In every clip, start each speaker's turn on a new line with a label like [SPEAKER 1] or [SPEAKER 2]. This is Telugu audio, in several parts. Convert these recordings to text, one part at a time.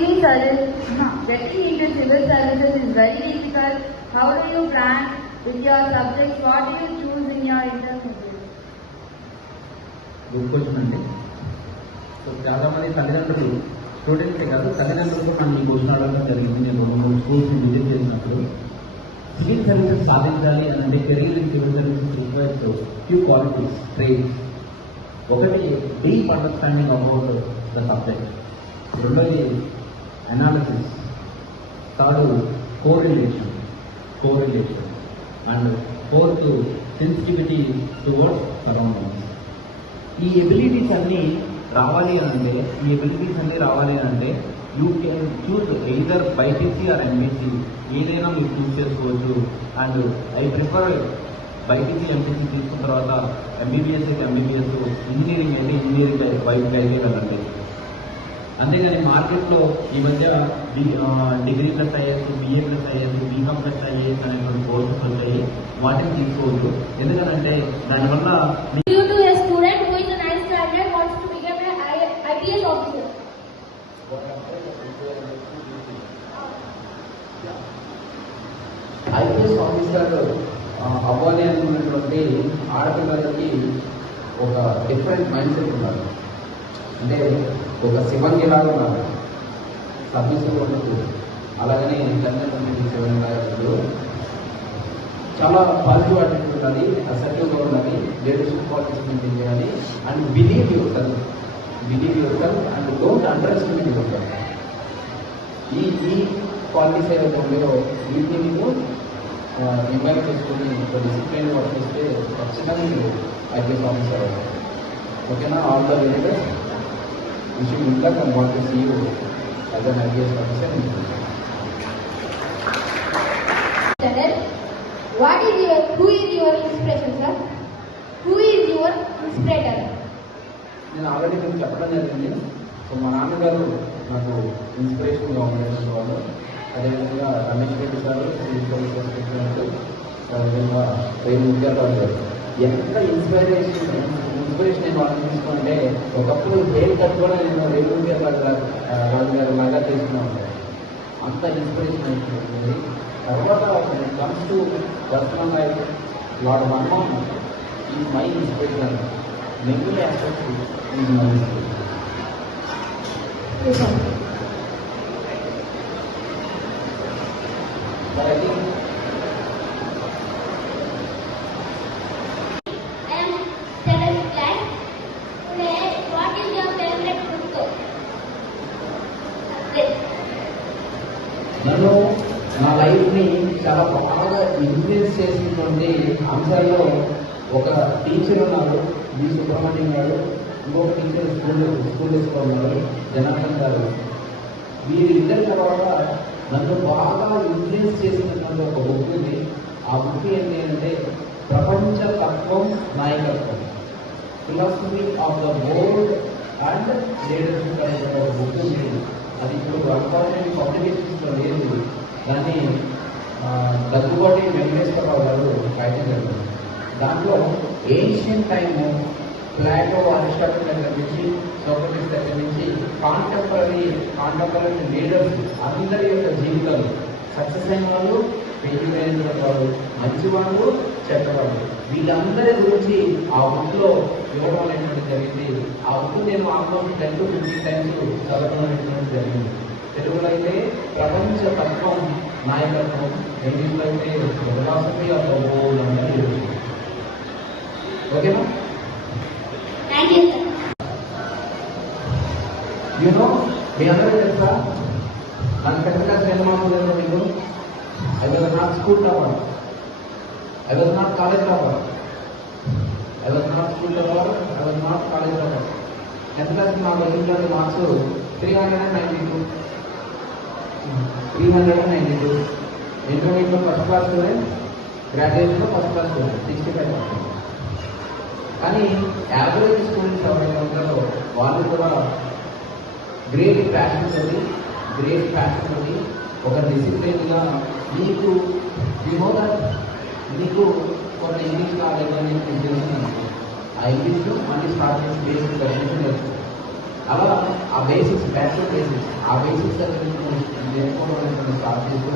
[SPEAKER 1] Getting service, getting into civil services is very difficult. How do you plan with your subjects? What do you choose in your interview?
[SPEAKER 2] Good question అండి సో చాలా మంది తల్లిదండ్రులు స్టూడెంట్సే కాదు తల్లిదండ్రులతో మనం ఈ క్వశ్చన్ అడగడం జరిగింది నేను రెండు మూడు స్కూల్స్ విజిట్ చేసినప్పుడు సివిల్ సర్వీసెస్ సాధించాలి అని అంటే career in civil services requires few qualities trades ఒకటి deep understanding about the subject రెండోది analysis third correlation correlation and fourth sensitivity towards surroundings ఈ ఎబిలిటీస్ అన్నీ రావాలి అని అంటే ఈ ఎబిలిటీస్ అన్నీ రావాలి అని అంటే you can choose either BiPC or MBC ఏదైనా మీరు చూస్ చేసుకోవచ్చు. And I prefer BiPC MPC తీసుకున్న తర్వాత ఎంబీబీఎస్ అయితే ఎంబీబీఎస్ ఇంజనీరింగ్ అయితే ఇంజనీరింగ్ బైక్ అయితే వెళ్ళండి అంతేగాని మార్కెట్లో ఈ మధ్య degree plus IAS BA plus IAS BCom plus IAS అనేటువంటి కోర్సెస్ వచ్చాయి. వాటిని తీసుకోవచ్చు ఎందుకంటే దానివల్ల.
[SPEAKER 3] ఐపీఎస్ ఆఫీసర్ అవ్వాలి అనుకున్నటువంటి ఆడపిల్లలకి ఒక డిఫరెంట్ మైండ్ సెట్ ఉండాలి. అంటే ఒక శివంగి లాగా ఉండాలి సబ్మిసివ్ అలాగనే తల్లిదండ్రులకి శివంగి లాగా చాలా పాజిటివ్ యాటిట్యూడ్ ఉండాలి అసెప్టివ్గా ఉండాలి లీడర్షిప్ క్వాలిటీస్ మెయింటైన్ చేయాలి and believe your believe your and don't underestimate your ఈ ఈ క్వాలిటీస్ ఏవైతే ఉన్నాయో వీటిని మీకు ఎంపైర్ చేసుకుని ఒక డిసిప్లైన్ వర్క్ చేస్తే ఖచ్చితంగా మీరు ఐపీఎస్ ఆఫీసర్ ఓకేనా? All the very and want to see you as an IPS officer in future
[SPEAKER 4] Standard. What is your, who is your inspiration, sir? Who is your inspirator?
[SPEAKER 3] నేను ఆల్రెడీ మీకు చెప్పడం జరిగింది సో మా నాన్నగారు నాకు ఇన్స్పిరేషన్గా ఉండేటువంటి వాళ్ళు అదేవిధంగా రమేష్ రెడ్డి అదేవిధంగా ట్రైన్ ముత్యాలరావు గారు ఎంత ఇన్స్పిరేషన్ ఇన్స్పిరేషన్ నేను వాళ్ళని తీసుకుంటే ఒకప్పుడు హెయిర్ కట్ కూడా నేను గారు రాజు గారు లాగా తీసుకున్నా ఉంటాను అంత ఇన్స్పిరేషన్ అయిపోతుంది తర్వాత కమ్స్ టు పర్సనల్ లైఫ్ వాడు మర్మం ఈ my inspiration negative aspect is my inspiration But I think
[SPEAKER 4] I am standard class. Today, what is your favorite book? Yes.
[SPEAKER 3] నన్ను నా లైఫ్ని చాలా బాగా ఇన్ఫ్లుయెన్స్ చేసినటువంటి అంశాల్లో ఒక టీచర్ ఉన్నారు వి సుబ్రహ్మణ్యం గారు. ఇంకొక టీచర్ స్కూల్ స్కూల్లో ఉన్నారు జనార్దన్ గారు. వీరిద్దరి తర్వాత నన్ను బాగా ఇన్ఫ్లుయెన్స్ చేసినటువంటి ఒక బుక్ ఉంది ఆ బుక్ ఏంటి అంటే ప్రపంచ తత్వం నాయకత్వం. Philosophy of the world and leadership అనేటువంటి ఒక బుక్ ఉంది అది ఇప్పుడు అన్ఫార్చునేట్ పబ్లికేషన్స్లో లేదు. దాన్ని దగ్గుబాటి వెంకటేశ్వరరావు గారు రాయటం జరిగింది దాంట్లో ఏన్షియన్ టైమ్ ప్లాటో అరిస్టాటిల్ దగ్గర నుంచి సోక్రటిస్ దగ్గర నుంచి కాంటెంపరీ కాంటెంపరీ లీడర్స్ అందరి యొక్క జీవితాలు సక్సెస్ అయిన వాళ్ళు ఫెయిల్ అయిన వాళ్ళు మంచివాళ్ళు చెడ్డవాళ్ళు వీళ్ళందరి గురించి ఆ బుక్లో ఇవ్వడం అనేటువంటి జరిగింది. ఆ బుక్ నేను almost ten to fifteen times చదవడం అనేటువంటి జరిగింది. తెలుగులో అయితే ప్రపంచ తత్వం నాయకత్వం ఇంగ్లీష్లో ఫిలాసఫీ ఆఫ్ ద వరల్డ్ అనేది ఓకేనా యూనో మీ అందరూ తెలుసా? నాకు టెన్త్ క్లాస్ లేదు మీకు I was not school topper I was not college topper I was not school topper I was not college topper ఎంత క్లాస్ నాకు వచ్చినటువంటి marks three hundred and ninety two. Three hundred and ninety two ఇంటర్మీడియట్లో first class student గ్రాడ్యుయేషన్లో first class student sixty five percent కానీ యావరేజ్ స్టూడెంట్స్ ఎవరైతే ఉంటారో వాళ్ళు కూడా గ్రేట్ ప్యాషన్ తోటి గ్రేట్ ప్యాషన్ తోటి ఒక డిసిప్లిన్గా మీకు దట్ మీకు కొన్ని ఇంగ్లీష్ రాలేదని నేను తెలుస్తున్నాను ఆ ఇంగ్లీష్ మళ్ళీ స్టార్ట్ చేసి బేసిక్ డెఫినేషన్ అలా ఆ బేసిక్స్ బ్యాచులర్ బేసిక్స్ ఆ బేసిక్స్ అనేది నేర్చుకోవడం అనేది స్టార్ట్ చేస్తూ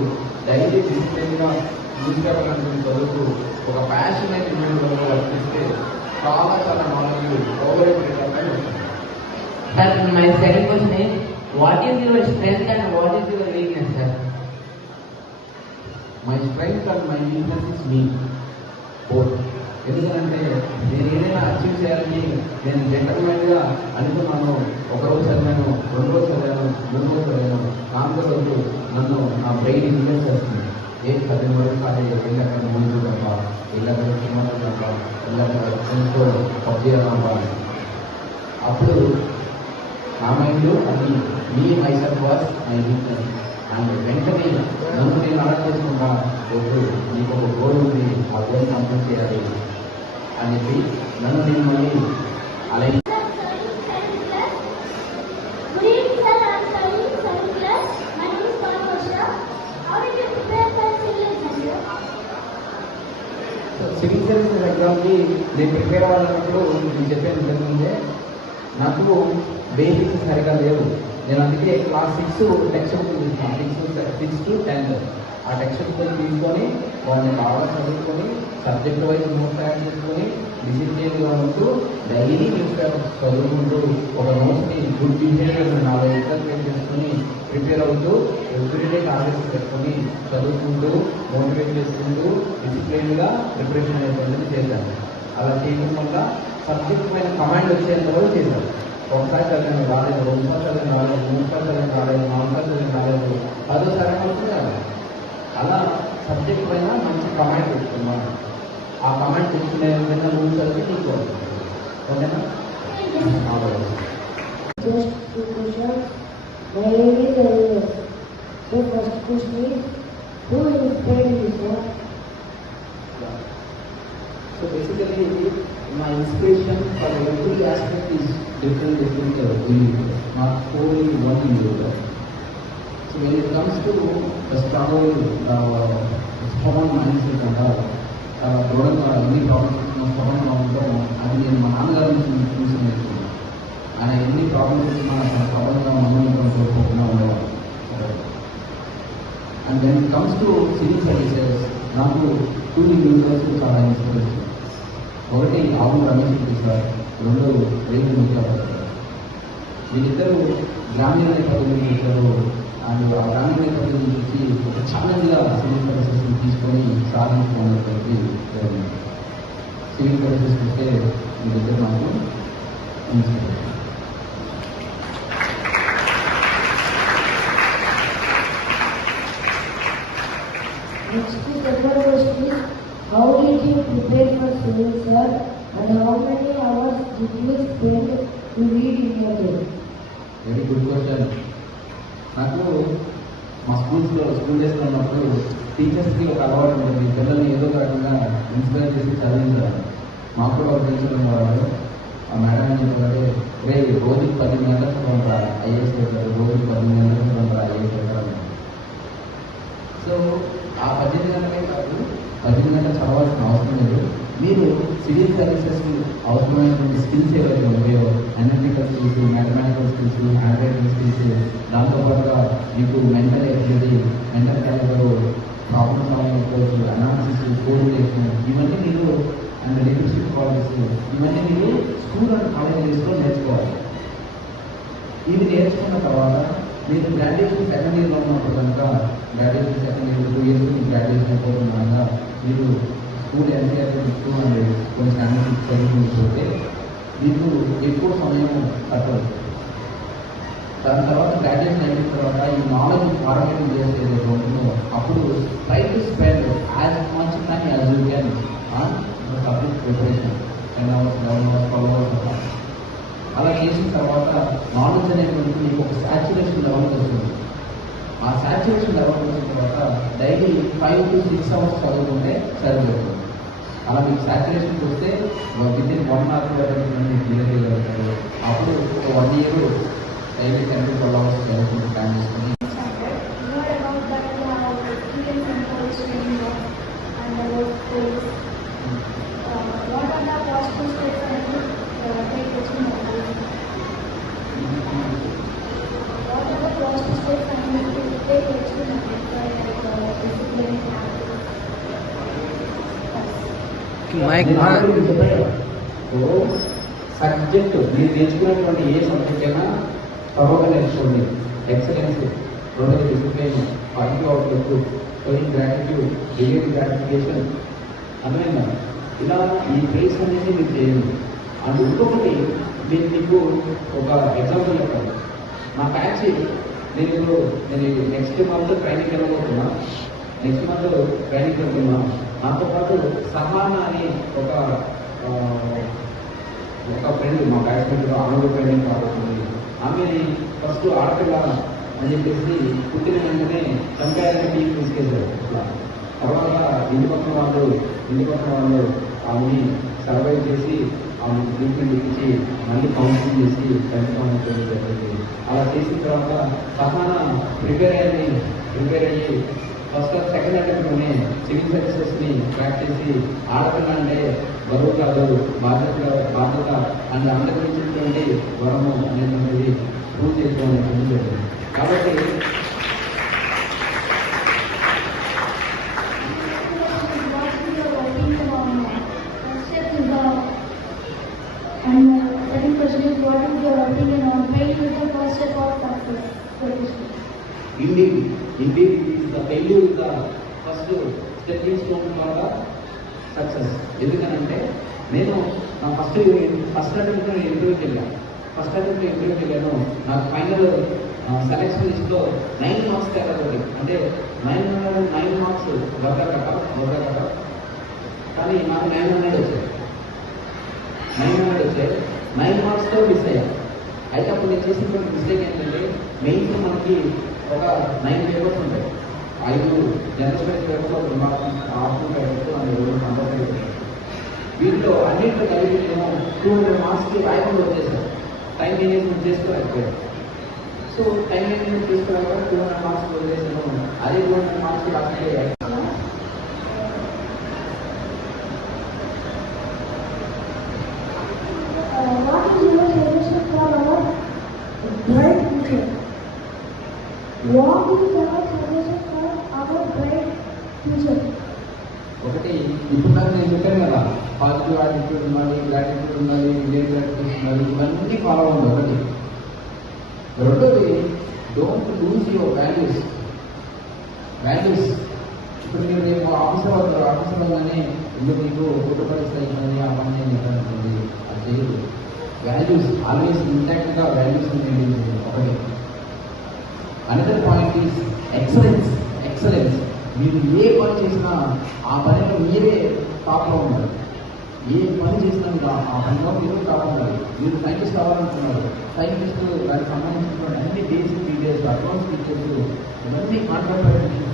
[SPEAKER 3] డైలీ డిసిప్లిన్గా న్యూస్ పేపర్ అనేది చదువుతూ ఒక ప్యాషన్ అయితే ఇండివిజువల్గా వర్తిస్తే చాలా చాలా knowledge overrated
[SPEAKER 5] Sir, my second question is, what is your strength and what is your weakness, sir?
[SPEAKER 3] My strength and my weakness is me both ఎందుకంటే నేను ఏదైనా అచీవ్ చేయాలని నేను జెంటల్మెన్గా అనుకున్నాను ఒక రోజు చదివాను రెండు రోజు చదివాను మూడు రోజు చదివాను నాలుగో రోజు నన్ను నా బ్రెయిన్ ఇన్వెస్ట్ చేస్తుంది. ఏ పదిహేను వరకు కాలేదు వెళ్ళి ముందు తప్ప వెళ్ళి అక్కడ సినిమా తప్ప వెళ్ళి ఫ్రెండ్స్తో పబ్జీ తప్ప అప్పుడు నా మైండ్ అది me myself was my weakness and వెంటనే నన్ను నేను అలా చేసుకుంటా వద్దు నీకు ఒక గోల్ ఉంది ఆ గోల్ కంప్లీట్ చేయాలి అని చెప్పి నన్ను నేను మళ్ళీ అలా సివిల్ సర్వీసెస్ ఎగ్జామ్కి నేను ప్రిపేర్ అవ్వాలన్నప్పుడు నేను చెప్పాను ఇంతకుముందే నాకు బేసిక్స్ సరిగా లేవు. నేను అందుకే క్లాస్ సిక్స్ టెక్స్ట్ బుక్ తీసుకున్నాను సిక్స్ సిక్స్ టు టెన్త్ ఆ టెక్స్ట్ బుక్ తీసుకొని వాళ్ళని బాగా చదువుకొని సబ్జెక్ట్ వైజ్ నోట్స్ తయారు చేసుకొని డిసిప్లిన్గా ఉంటూ డైలీ న్యూస్ పేపర్స్ చదువుకుంటూ ఒక నోట్స్ని గుడ్ బిహేవియర్ నాలుగు ఇంటర్ప్రిట్ చేసుకొని ప్రిపేర్ అవుతూ ఎవ్రీడే టార్గెట్స్ పెట్టుకొని చదువుకుంటూ మోటివేట్ చేసుకుంటూ డిసిప్లిన్గా ప్రిపరేషన్ అయిపోయిందని చేశాను అలా చేయడం వల్ల సబ్జెక్ట్ పైన కమాండ్ వచ్చేంత వరకు చేశాను ఒకసారి చదివిన రాలేదు రెండు సార్లు చదివిన రాలేదు మూడు సార్లు చదివిన రాలేదు నాలుగు సార్లు చదివిన రాలేదు పదోసారి అవుతుంది కదా అలా సబ్జెక్ట్ పైన మంచి కమాండ్ పెట్టుకున్నాను ఆ కమాండ్ తెచ్చుకునే విధంగా నువ్వు చదివి నీకు వస్తుంది. ఓకేనా All the best.
[SPEAKER 6] Just two questions. My name is Arvind. So first question is, who inspired you, sir?
[SPEAKER 3] So basically, my inspiration for every aspect is different, different uh, individual, not only one individual. So when it comes to the struggle, uh, stubborn mindset and all, uh, దూరంగా ఎన్ని ప్రాబ్లమ్స్ వచ్చినా stubborn గా ఉండడం అది నేను మా నాన్నగారి నుంచి నేను చూసి నేర్చుకున్నాను ఆయన ఎన్ని ప్రాబ్లమ్స్ వచ్చినా తన stubborn గా మనోనితం కోల్పోకుండా ఉండేవాడు and when it comes to civil services నాకు టూ ఇండివిజువల్స్ చాలా ఇన్స్పిరేషన్ ఒకటి ఆవు రమేష్ సార్ రెండు రేపు ముఖ్యాలు వీళ్ళిద్దరూ గ్రామీణ నేపథ్యం ఇద్దరు అండ్ ఆ గ్రామీణ నేపథ్యం నుంచి ఒక ఛాలెంజ్గా సివిల్ సర్వీసెస్ తీసుకొని సాధించుకున్నటువంటి జరిగింది సివిల్ సర్వీసెస్ అంటే వీళ్ళిద్దరు నాకు inspiration
[SPEAKER 6] Next the how did you prepare for civil, sir? And how many hours did you spend to read in a day?
[SPEAKER 3] Very good question నాకు మా స్కూల్స్లో స్కూల్ డేస్లో ఉన్నప్పుడు టీచర్స్కి ఒక అలవాటు ఉంటుంది పిల్లల్ని ఏదో ఒక రకంగా ఇన్స్పైర్ చేసి చదివించారు మాకు కూడా ఒక టీచర్ ఉండేవాడు. ఆ మేడం ఏం చెప్పారంటే రే రోజుకి పది గంటలకు చదవండి ఐఏఎస్ పెట్టారు రోజుకి పది గంటలకు చదవండి ఐఏఎస్ పెట్టారు సో ఆ పద్దెనిమిది గంటలే కాదు పద్దెనిమిది గంటలు చదవాల్సిన అవసరం లేదు. మీరు సివిల్ సర్వీసెస్ అవసరమైనటువంటి స్కిల్స్ ఏవైతే ఉన్నాయో analytical skills mathematical skills handwriting skills దాంతోపాటుగా మీకు mental ability mental calibre problem solving approach analysis coordination ఇవన్నీ మీరు అండ్ లీడర్షిప్ క్వాలిటీస్ ఇవన్నీ మీరు స్కూల్ అండ్ కాలేజెస్లో నేర్చుకోవాలి. ఇవి నేర్చుకున్న తర్వాత మీరు గ్రాడ్యుయేషన్ సెకండ్ ఇయర్లో ఉన్నప్పుడు కనుక graduation second year two years graduation అయిపోతుండగా మీరు స్కూల్ ఎన్టీఆర్ టూ కొన్ని స్టాండర్డ్స్ చదువుకుంటుంటే మీకు ఎక్కువ సమయం పట్టదు దాని తర్వాత గ్రాడ్యుయేషన్ అయిన తర్వాత ఈ నాలెడ్జ్ ఫార్మేటింగ్ చేసే ఏదైతే ఉంటుందో అప్పుడు try to spend as much time as you can on subject preparation ten hours eleven hours twelve hours అలా చేసిన తర్వాత నాలెడ్జ్ అనేది మీకు ఒక సాచురేషన్ లెవెల్కి వస్తుంది ఆ సాచురేషన్ లెవెల్ వచ్చిన తర్వాత daily five to six hours చదువుకుంటే సరిపోతుంది. అలా మీకు సాచురేషన్ వస్తే విత్ ఇన్ వన్ అవర్ మీకు క్లియర్ చేయగలుగుతారు అప్పుడు one year daily ten to twelve hours చదువుకుంటూ ప్లాన్ చేసుకుని మీకు చెప్పాను. సబ్జెక్ట్ మీరు నేర్చుకున్నటువంటి ఏ సబ్జెక్ట్ అయినా తప్పక నేర్చుకోండి ఎక్సలెన్స్ రెండోది discipline positive outlook showing gratitude behaviour gratification అర్థమైందా? ఇలా ఈ ప్లేస్ అనేది మీరు చేయండి. అది ఇంకొకటి నేను మీకు ఒక ఎగ్జాంపుల్ చెప్తాను. నా బ్యాచ్ నేను ఇప్పుడు నేను నెక్స్ట్ మంత్ ట్రైనింగ్ వెళ్ళబోతున్నా. నెక్స్ట్ మంత్ ట్రైనింగ్ వెళ్తున్నా నాతో పాటు సహానా అని ఒక ఒక ఫ్రెండ్ మా బ్యాచ్మేట్ ఆమె ట్రైనింగ్ కాబోతుంది. ఆమెని ఫస్ట్ ఆడపిల్ల అని చెప్పేసి పుట్టిన వెంటనే చంపాలని టీం తీసుకెళ్ళారు. తర్వాత ఇంటి పక్కన వాళ్ళు ఇంటి పక్కన వాళ్ళు ఆమెని సర్వైవ్ చేసి ఆమె ట్రీట్మెంట్ ఇచ్చి మళ్ళీ కౌన్సిలింగ్ చేసి పెంచడం జరిగింది. అలా చేసిన తర్వాత సహానా ప్రిపేర్ అయ్యి ప్రిపేర్ అయ్యి ఫస్ట్ సెకండ్ అటెంప్ట్లోనే సివిల్ సర్వీసెస్ని క్రాక్ చేసి ఆడపిల్ల అంటే బరువు కాదు బాధ్యత బాధ్యత అండ్ అందరికీ వరము అనేటువంటిది ప్రూవ్ చేసుకోవాలని జరిగింది కాబట్టి
[SPEAKER 7] And uh, second question is, failure is first step
[SPEAKER 3] stone for success ఎందుకనంటే నేను నా ఫస్ట్ ఫస్ట్ అటెంప్ట్ నేను ఇంటర్వ్యూకి వెళ్ళాను. ఫస్ట్ అటెంప్ట్ ఇంటర్వ్యూకి వెళ్ళాను. నాకు ఫైనల్ సెలెక్షన్ లిస్ట్లో నైన్ మార్క్స్ తేలబడి అంటే నైన్ హండ్రెడ్ నైన్ మార్క్స్ వద్ద కట్ట వద్ద కట కానీ నాకు నైన్ హండ్రెడ్ వచ్చాయి. నైన్ హండ్రెడ్ వచ్చాయి. నైన్ మార్క్స్తో మిస్ అయ్యాను అయితే అప్పుడు నేను చేసినటువంటి మిస్టేక్ ఏంటంటే మెయిన్గా మనకి ఒక నైన్ పేపర్స్ ఉంటాయి. ఐదు జనరల్ స్టడీస్ పేపర్స్ ఒక మార్క్స్ ఆప్షన్ పేపర్స్ అండ్ రెండు వీటిలో అన్నింటిలో కలిపి మేము టూ హండ్రెడ్ మార్క్స్కి రాయకుండా వచ్చేసాం. టైం మేనేజ్మెంట్ చేసుకోలేకపోయాం సో టైం మేనేజ్మెంట్ చేసుకోలేక టూ హండ్రెడ్ మార్క్స్ వదిలేసాను అదే టూ హండ్రెడ్ మార్క్స్కి రాస్తే
[SPEAKER 7] Uh, what is your suggestion for our bright future? What is your suggestion for our bright future?
[SPEAKER 3] ఒకటి ఇప్పుడు నాకు నేను చెప్పాను కదా పాజిటివ్ యాటిట్యూడ్ ఉండాలి గ్రాటిట్యూడ్ ఉండాలి విజయ గ్రాటిట్యూడ్ ఉండాలి ఇవన్నీ ఫాలో అవ్వండి ఒకటి రెండోది don't lose your values values ఇప్పుడు మీరు రేపు ఆఫీసర్ అవుతారు ఆఫీసర్ అవగానే ఇల్లు మీకు కుటుంబ పరిస్థితి ఆ పని నేను చెప్పాలనుకుంది అది చేయదు వాల్యూస్ ఆల్వేస్ ఇంటాక్ట్గా వాల్యూస్ మెయింటైన్ ఒకటి. Another point is excellence excellence మీరు ఏ పని చేసినా ఆ పనిలో మీరే టాప్లో ఉండాలి ఏ పని చేసినా మీరు ఆ- పనిలో మీరు ఉండాలి మీరు సైంటిస్ట్ అవ్వాలనుకున్నారు సైంటిస్ట్ దానికి సంబంధించిన అన్ని బేసిక్ డీటెయిల్స్ అడ్వాన్స్ డీటెయిల్స్ ఇవన్నీ కాంట్రాక్ట్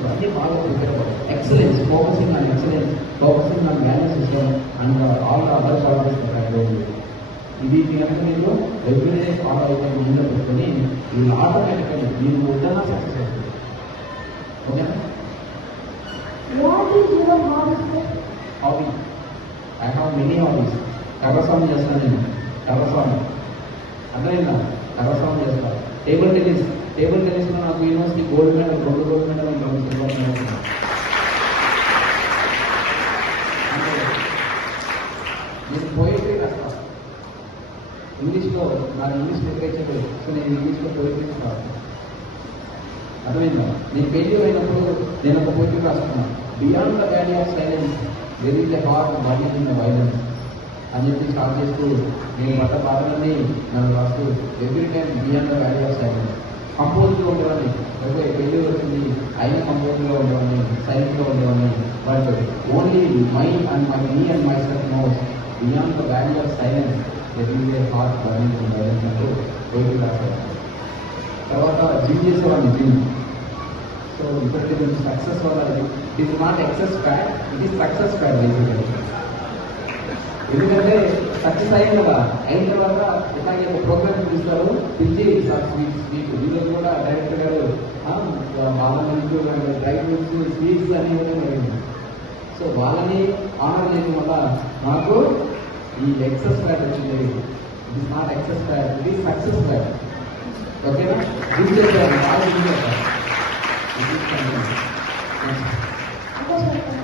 [SPEAKER 3] అన్ని బాగా ప్రిపేర్ అవ్వాలి. Excellence focusing on excellence focusing on balance system and all other services ఇది మీ కనుక మీరు ఎవ్రీడే ఫాలో అయితే ముందు పెట్టుకొని వీళ్ళు ఆటోమేటిక్గా మీరు వద్దన్నా సక్సెస్ అవుతుంది ఓకేనా
[SPEAKER 7] What is your hobby? sir?
[SPEAKER 3] I have many hobbies కర్రస్వామి చేస్తాను నేను. కర్రస్వామి. అర్థమైందా? కర్రస్వామి చేస్తాను. Table tennis. టేబుల్ టెన్నిస్లో నాకు యూనివర్సిటీ గోల్డ్ మెడల్ రెండు గోల్డ్ మెడల్ రెండు సిల్వర్ మెడల్ నేను పోయిటరీ రాస్తాను ఇంగ్లీష్లో నాకు ఇంగ్లీష్ లిటరేచర్ సో నేను ఇంగ్లీష్లో పోయిటరీ రాస్తాను అర్థమైందా? నేను ఫెయిల్యూర్ అయినప్పుడు నేను ఒక పోయిటరీ రాస్తున్నాను beyond the value of silence where is the heart body in the violence అని చెప్పి స్టార్ట్ చేస్తూ నేను పడ్డ బాధలన్నీ నన్ను రాస్తూ every time beyond the value of silence కంపోజ్గా ఉండేవాడిని. ఓకే ఫెయిల్యూర్ వచ్చింది. అయిన కంపోజ్గా ఉండేవాడిని. సైలెంట్గా ఉండేవాడిని. But only my and my me and myself knows beyond the value of silence where is the heart body in the violence అంటూ పోయిటరీ రాశాను తర్వాత జిమ్ చేసేవాడిని జిమ్ సో ఇప్పటికీ నేను సక్సెస్ అవ్వాలి it is not excess fat it is success fat basically ఎందుకంటే సక్సెస్ అయిన కదా అయిన తర్వాత ఇట్లాగే ఒక ప్రోగ్రామ్ పిలుస్తారు పిలిచి స్వీట్ స్వీట్ వీళ్ళు కూడా డైరెక్టర్ గారు ఆ, వాళ్ళ milk dry fruits sweets so వాళ్ళని ఆనర్ చేయడం వల్ల నాకు ఈ ఎక్సెస్ ఫ్యాట్ వచ్చింది. It is not excess fat it is success fat ఓకేనా గుర్తు చేసేవాళ్ళు బాగా గుర్తు చేస్తారు Thank you.